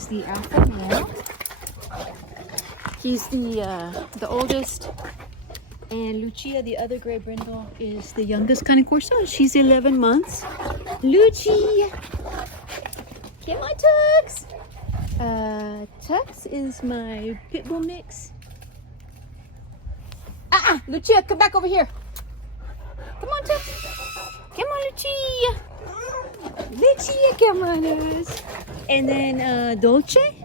is the alpha male. He's the oldest, and Lucia, the other gray brindle, is the youngest Cane Corso. She's 11 months. Lucia! Come on, Tux! Tux is my pit bull mix. Lucia, come back over here. Come on, Tux. Come on, Lucia. Lucia, come on, us. And then Dolce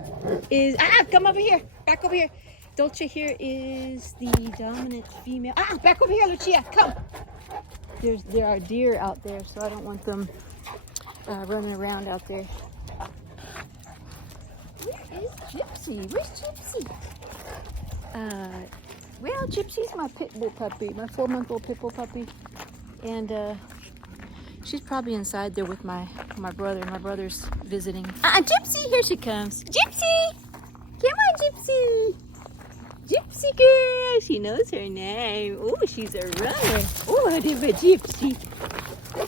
is come over here. Back over here. Dolce here is the dominant female. Back over here, Lucia. Come. There are deer out there, so I don't want them running around out there. Where is Gypsy? Where's Gypsy? Well, Gypsy's my pit bull puppy, my 4-month-old pit bull puppy, and she's probably inside there with my brother. My brother's visiting. Gypsy, here she comes. Gypsy, come on, Gypsy. Gypsy girl, she knows her name. Oh, she's a runner. Oh, there's my Gypsy.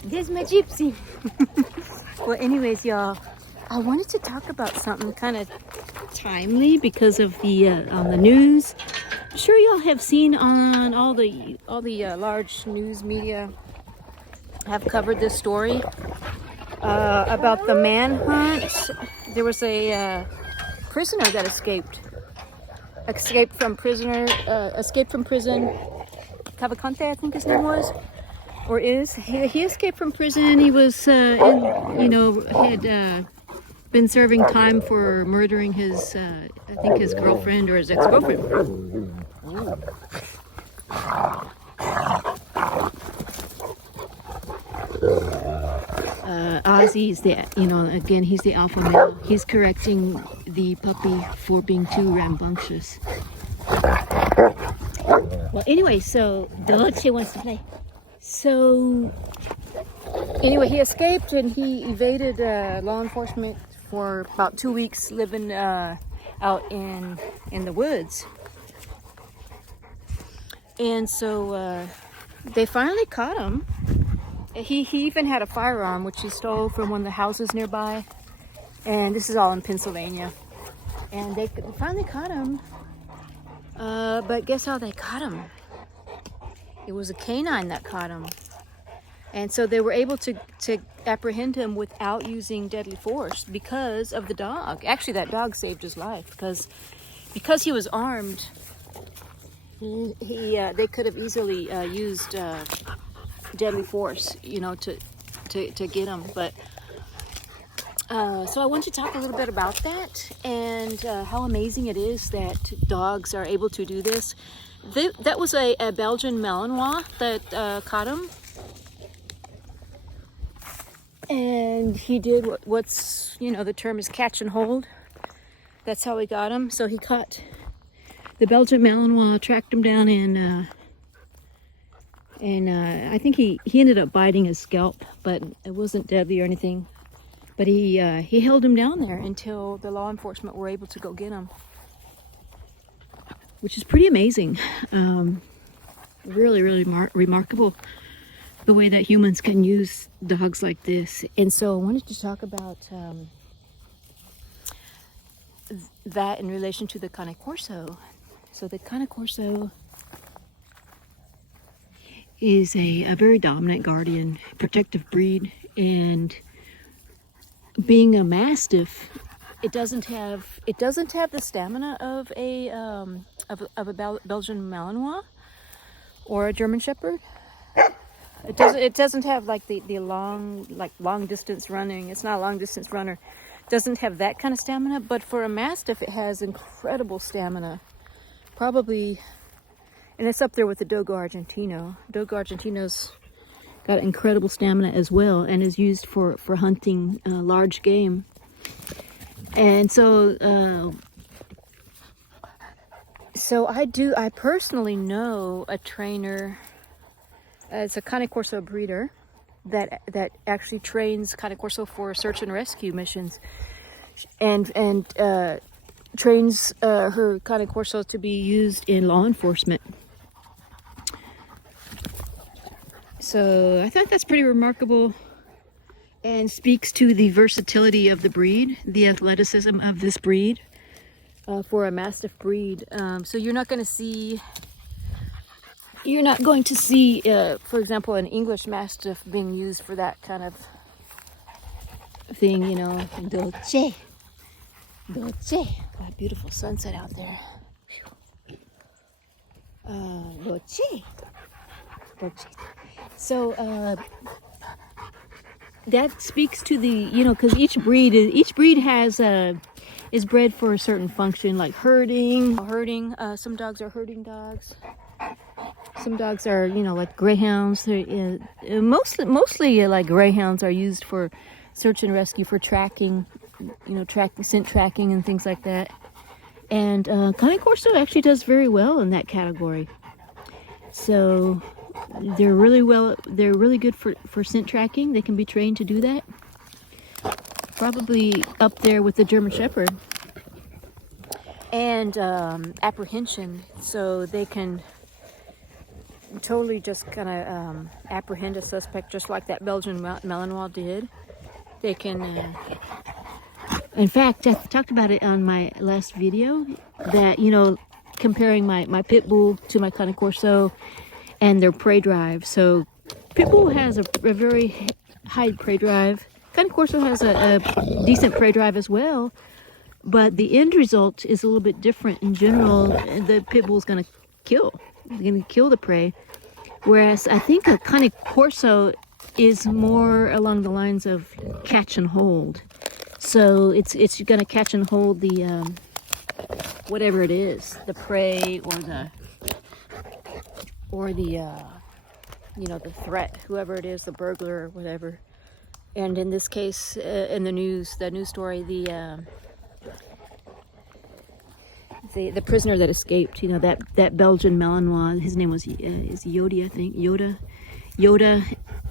There's my Gypsy. Well, anyways, y'all, I wanted to talk about something kind of timely because of the on the news. I'm sure y'all have seen on all the large news media have covered this story about the manhunt. There was a prisoner that escaped from prison. Cavalcante, I think his name was, or is. He escaped from prison. He was, had been serving time for murdering his, I think his girlfriend or his ex-girlfriend. Ozzy's again, he's the alpha male. He's correcting the puppy for being too rambunctious. Well, anyway, so Dolce wants to play. So, anyway, he escaped and he evaded law enforcement for about 2 weeks, living out in the woods. And so they finally caught him. He even had a firearm, which he stole from one of the houses nearby. And this is all in Pennsylvania. And they finally caught him. But guess how they caught him? It was a canine that caught him. And so they were able to apprehend him without using deadly force because of the dog. Actually, that dog saved his life because he was armed. They could have easily used deadly force, to get him. But so I want to talk a little bit about that and how amazing it is that dogs are able to do this. That was a Belgian Malinois that caught him. And he did what's, the term is catch and hold. That's how he got him. So he caught the Belgian Malinois, tracked him down, and I think he ended up biting his scalp, but it wasn't deadly or anything. But he held him down there until the law enforcement were able to go get him, which is pretty amazing. Really, really remarkable the way that humans can use dogs like this. And so I wanted to talk about that in relation to the Cane Corso. So the Cane Corso is a very dominant guardian, protective breed, and being a Mastiff, it doesn't have the stamina of a Belgian Malinois or a German Shepherd. It doesn't have like the long distance running. It's not a long distance runner. It doesn't have that kind of stamina. But for a Mastiff, it has incredible stamina. Probably, and it's up there with the Dogo Argentino. Dogo Argentino's got incredible stamina as well, and is used for hunting large game. And so I personally know a trainer. It's a Cane Corso breeder that actually trains Cane Corso for search and rescue missions, and trains her Cane Corso to be used in law enforcement. So I thought that's pretty remarkable. and speaks to the versatility of the breed, the athleticism of this breed for a Mastiff breed. So you're not going to see, for example, an English Mastiff being used for that kind of thing, you know. Dolce. What a beautiful sunset out there. Dolce. So that speaks to the, you know, because each breed has is bred for a certain function, like herding. Some dogs are herding dogs. Some dogs are, you know, like greyhounds. Mostly like greyhounds are used for search and rescue, for tracking, you know, scent tracking and things like that. And Cane Corso actually does very well in that category. So they're really good for scent tracking. They can be trained to do that. Probably up there with the German Shepherd. And apprehension, so they can totally just kind of apprehend a suspect, just like that Belgian Malinois did. They can, in fact, I talked about it on my last video, that, you know, comparing my pit bull to my Cane Corso and their prey drive. So pit bull has a very high prey drive. Cane Corso has a decent prey drive as well, but the end result is a little bit different. In general, the pit bull is going to kill. They're going to kill the prey. Whereas I think a Cane Corso is more along the lines of catch and hold. So it's going to catch and hold the whatever it is, the prey or the you know, the threat, whoever it is, the burglar or whatever. And in this case, in the news story, the prisoner that escaped, you know, that Belgian Malinois, his name was is Yoda, I think. Yoda,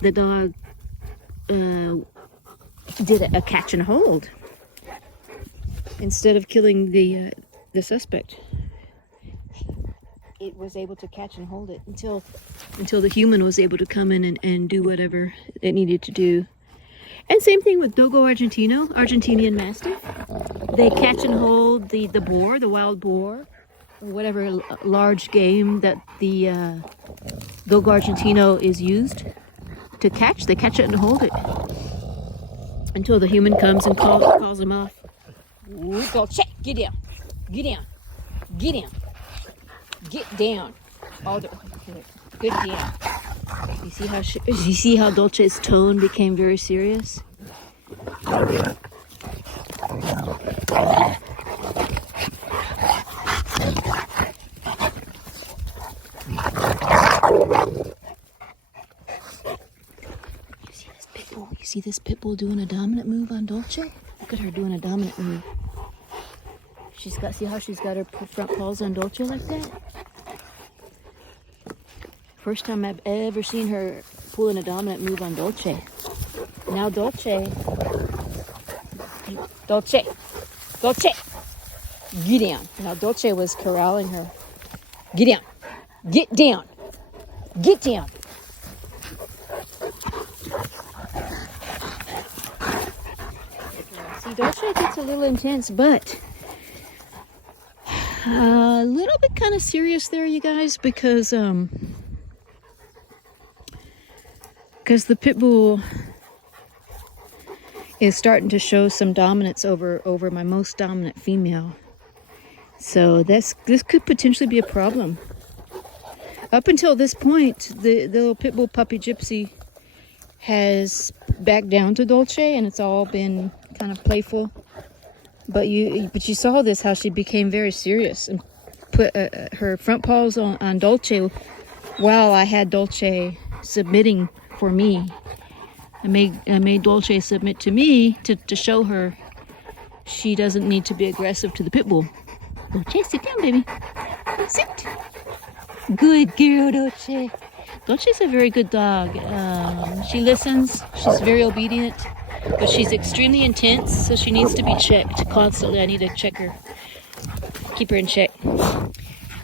the dog, did a catch and hold instead of killing the suspect. It was able to catch and hold it until the human was able to come in and do whatever it needed to do. And same thing with Dogo Argentino, Argentinian Mastiff. They catch and hold the boar, the wild boar, or whatever large game that the Dogo Argentino is used to catch. They catch it and hold it until the human comes and calls them off. Go check, get down, get down, get down, get down. All the good down. You see how Dolce's tone became very serious? You see this pit bull doing a dominant move on Dolce? Look at her doing a dominant move. See how she's got her front paws on Dolce like that? First time I've ever seen her pulling a dominant move on Dolce. Now Dolce, get down. Now Dolce was corralling her. Get down, get down, get down. See, Dolce gets a little intense, but a little bit kind of serious there, you guys, because the pit bull is starting to show some dominance over my most dominant female. So this could potentially be a problem. Up until this point, the little pit bull puppy Gypsy has backed down to Dolce, and it's all been kind of playful. But you saw this, how she became very serious and put her front paws on Dolce while I had Dolce submitting for me. I made Dolce submit to me to show her she doesn't need to be aggressive to the pit bull. Dolce, sit down, baby. Sit. Good girl, Dolce. Dolce's a very good dog. She listens. She's very obedient, but she's extremely intense, so she needs to be checked constantly. I need to check her, keep her in check.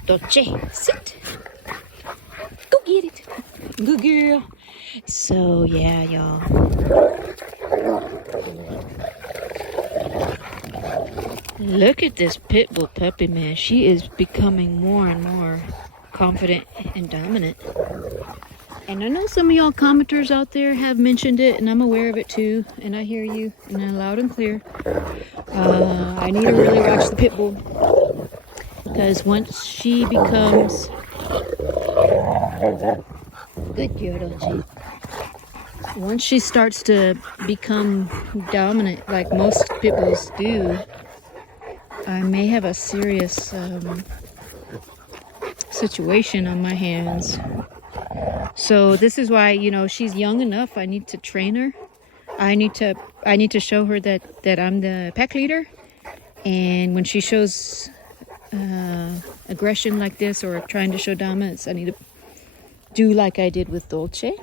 Dolce, sit. Go get it. Good girl. So yeah, y'all. Look at this pit bull puppy, man. She is becoming more and more confident and dominant. And I know some of y'all commenters out there have mentioned it, and I'm aware of it too. And I hear you, and loud and clear. I need to really watch the pit bull, because once she becomes good girl, don't you? Once she starts to become dominant, like most pit bulls do, I may have a serious situation on my hands. So this is why, you know, she's young enough. I need to train her. I need to show her that I'm the pack leader. And when she shows aggression like this, or trying to show dominance, I need to do like I did with Dolce.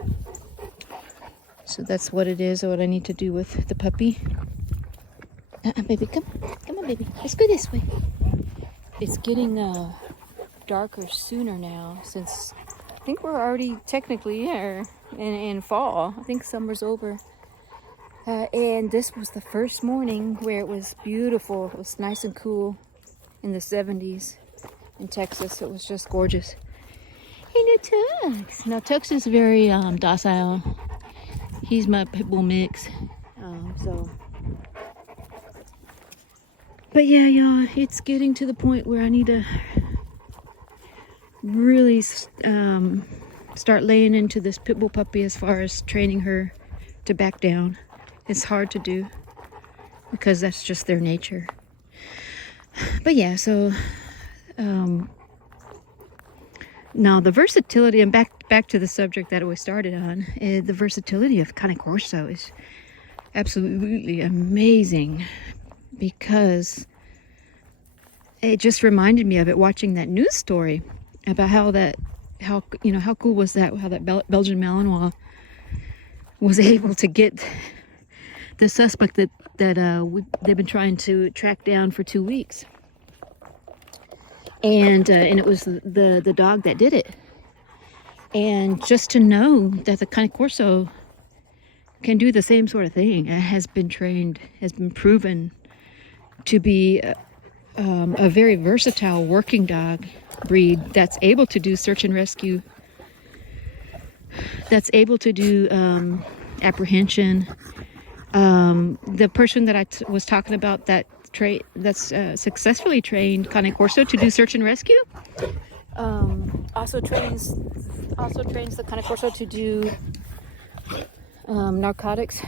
So that's what it is, what I need to do with the puppy. Baby, come on, baby. Let's go this way. It's getting darker sooner now, since I think we're already technically here in fall. I think summer's over. And this was the first morning where it was beautiful. It was nice and cool in the 70s in Texas. It was just gorgeous. Hey, no Tux. Now Tux is very docile. He's my pit bull mix. But yeah, y'all, it's getting to the point where I need to really start laying into this pit bull puppy as far as training her to back down. It's hard to do because that's just their nature. But yeah, so now the versatility, and back to the subject that we started on, the versatility of Cane Corso is absolutely amazing, because it just reminded me of it watching that news story about how cool was that, how that Belgian Malinois was able to get the suspect that they've been trying to track down for 2 weeks, and it was the dog that did it. And just to know that the Cane Corso can do the same sort of thing, it has been proven to be a very versatile working dog breed that's able to do search and rescue, that's able to do apprehension. The person that I was talking about that's successfully trained Cane Corso to do search and rescue also trains the Cane Corso to do narcotics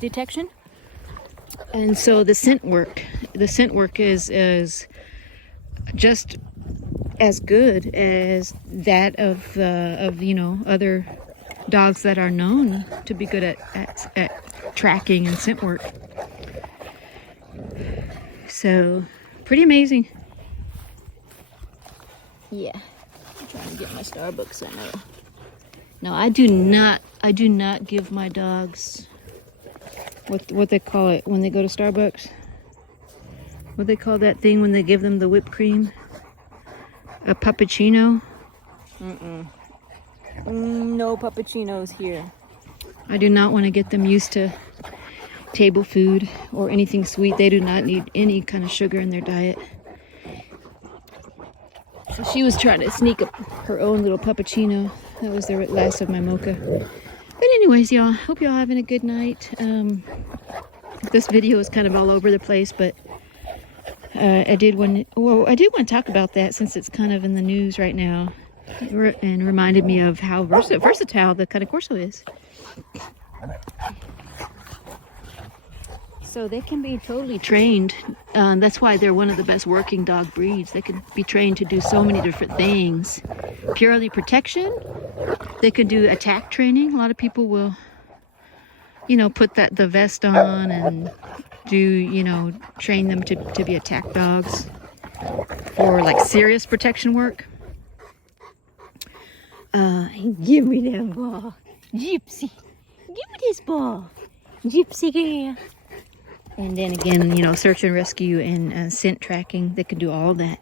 detection. And so the scent work is just as good as that of other dogs that are known to be good at tracking and scent work. So pretty amazing. Yeah, I'm trying to get my Starbucks in there. Now I do not give my dogs what they call it when they go to Starbucks. What they call that thing when they give them the whipped cream? A puppuccino? No puppuccinos here. I do not want to get them used to table food or anything sweet. They do not need any kind of sugar in their diet. So she was trying to sneak up her own little puppuccino. That was the last of my mocha. But anyways, y'all, hope y'all having a good night. This video is kind of all over the place, but I did want to talk about that since it's kind of in the news right now, and reminded me of how versatile the Cane Corso is. So they can be totally trained. That's why they're one of the best working dog breeds. They can be trained to do so many different things. Purely protection. They can do attack training. A lot of people will, put the vest on and do, train them to be attack dogs for like serious protection work. Give me that ball, Gypsy. Give me this ball, Gypsy girl. And then again, search and rescue and scent tracking. They can do all that.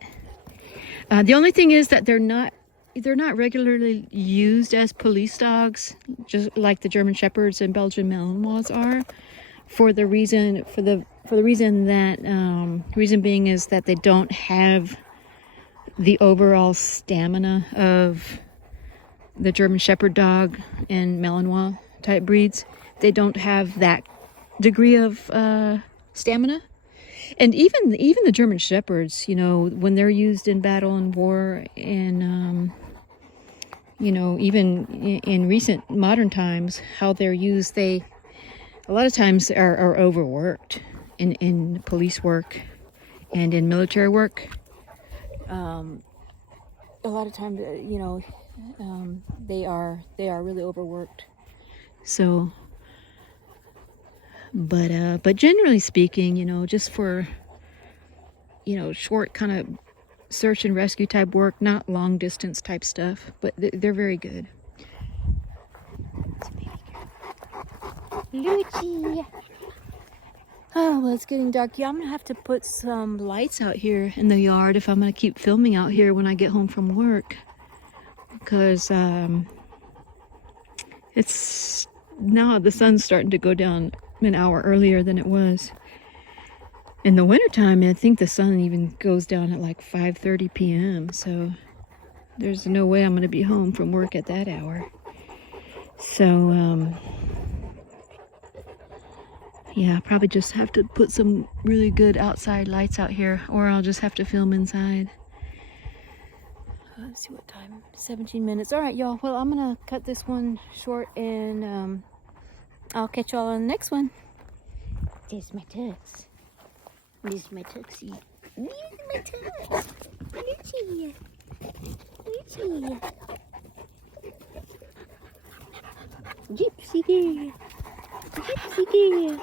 The only thing is that they're not they're not regularly used as police dogs, just like the German Shepherds and Belgian Malinois are, for the reason that reason being is that they don't have the overall stamina of the German Shepherd dog and Malinois type breeds. They don't have that degree of stamina. And even the German Shepherds, you know, when they're used in battle and war, and you know, even in recent modern times, how they're used, they a lot of times are overworked in police work and in military work. A lot of times, you know, they are really overworked. So, but generally speaking, you know, just for, you know, short kind of search and rescue type work, not long distance type stuff, but they're very good. Lucy. Oh, well, it's getting dark. Yeah, I'm gonna have to put some lights out here in the yard if I'm gonna keep filming out here when I get home from work, because it's now the sun's starting to go down an hour earlier than it was. In the wintertime, I think the sun even goes down at like 5:30 p.m. So there's no way I'm gonna be home from work at that hour. So yeah, I'll probably just have to put some really good outside lights out here, or I'll just have to film inside. Let's see what time. 17 minutes. All right, y'all. Well, I'm gonna cut this one short, and I'll catch y'all on the next one. There's my tux. There's my tuxie. There's my tux. Lucy. Lucy. Gypsy girl. Gypsy girl.